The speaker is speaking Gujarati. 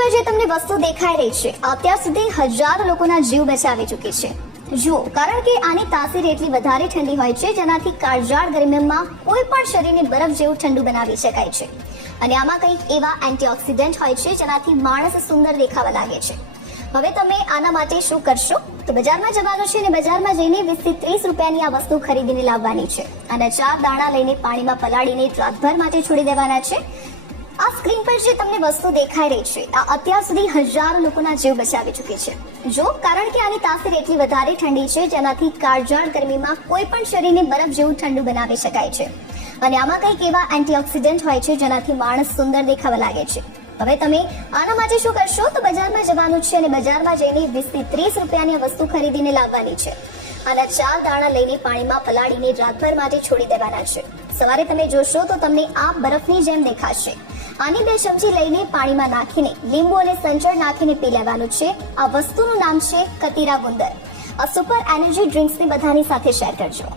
પર જે તમને વસ્તુ દેખાઈ રહી છે અત્યાર સુધી હજારો લોકોના જીવ બચાવી ચૂકી છે। જુઓ, કારણ કે આની તાસીર એટલી વધારે ઠંડી હોય છે જેનાથી કાળઝાળ ગરમીમાં કોઈ પણ શરીરને બરફ જેવું ઠંડુ બનાવી શકાય છે અને આમાં કંઈક એવા એન્ટીઓક્સિડન્ટ હોય છે જેનાથી માણસ સુંદર દેખાવા લાગે છે। હવે તમે આના માટે શું કરશો? તો બજારમાં જવાનું છે અને બજારમાં જઈને 20 થી 30 રૂપિયાની આ વસ્તુ ખરીદીને લાવવાની છે અને 4 દાણા લઈને પાણીમાં પલાળીને રાતભર માટે છોડી દેવાના છે। આ સ્ક્રીન પર જે તમને વસ્તુ દેખાઈ રહી છે આ અત્યાર સુધી હજારો લોકોના જીવ બચાવી ચૂકી છે। જો, કારણ કે આની તાસીર એટલી વધારે ઠંડી છે જેનાથી કાળઝાળ ગરમીમાં કોઈ પણ શરીરને બરફ જેવું ઠંડુ બનાવી શકાય છે અને આમાં કંઈક એવા એન્ટીઓક્સિડન્ટ હોય છે જેનાથી માણસ સુંદર દેખાવા લાગે છે। હવે તમે આના માટે શું કરશો? તો બજારમાં જવાનું છે અને બજારમાં જઈને 20 થી 30 રૂપિયાની આ વસ્તુ ખરીદીને લાવવાની છે અને 4 દાણા લઈને પાણીમાં પલાળીને રાતભર માટે છોડી દેવાના છે। સવારે તમે જોશો તો તમને આ બરફની જેમ દેખાશે। આની 2 ચમચી લઈને પાણીમાં નાખીને લીંબુ અને સંચળ નાખીને પી લેવાનું છે। આ વસ્તુનું નામ છે કતીરા ગુંદર। આ સુપર એનર્જી ડ્રિંક્સને બધાની સાથે શેર કરજો।